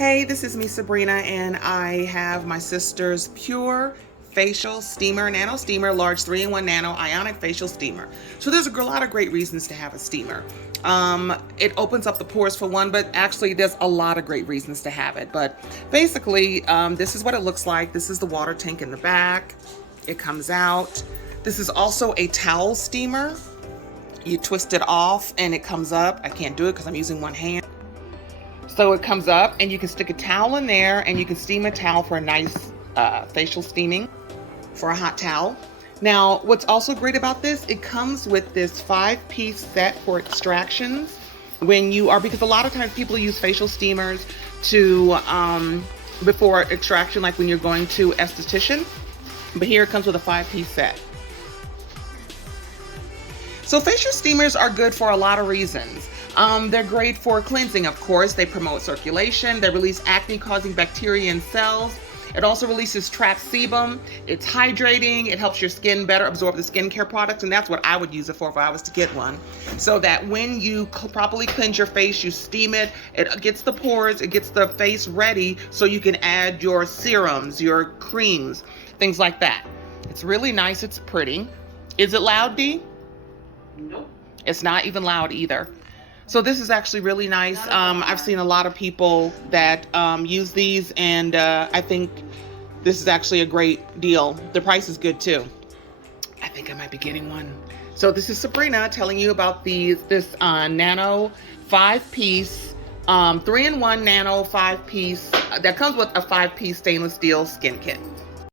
Hey, this is me, Sabrina, and I have my sister's Pure Facial Steamer, Nano Steamer, large 3-in-1 Nano Ionic Facial Steamer. So there's a lot of great reasons to have a steamer. It opens up the pores for one, but actually there's a lot of great reasons to have it. But basically, this is what it looks like. This is the water tank in the back. It comes out. This is also a towel steamer. You twist it off and it comes up. I can't do it because I'm using one hand. So it comes up and you can stick a towel in there and you can steam a towel for a nice facial steaming for a hot towel. Now, what's also great about this, it comes with this 5-piece set for extractions when you are, because a lot of times people use facial steamers to, before extraction, like when you're going to esthetician, but here it comes with a 5-piece set. So facial steamers are good for a lot of reasons. They're great for cleansing, of course. They promote circulation. They release acne-causing bacteria and cells. It also releases trapped sebum. It's hydrating. It helps your skin better absorb the skincare products, and that's what I would use it for if I was to get one. So that when you properly cleanse your face, you steam it, it gets the pores, it gets the face ready so you can add your serums, your creams, things like that. It's really nice. It's pretty. Is it loud, Dee? Nope. It's not even loud either. So this is actually really nice. I've seen a lot of people that use these, and I think this is actually a great deal. The price is good too. I think I might be getting one. So this is Sabrina telling you about this Nano 5-piece, 3-in-1 Nano 5-piece that comes with a 5-piece stainless steel skin kit.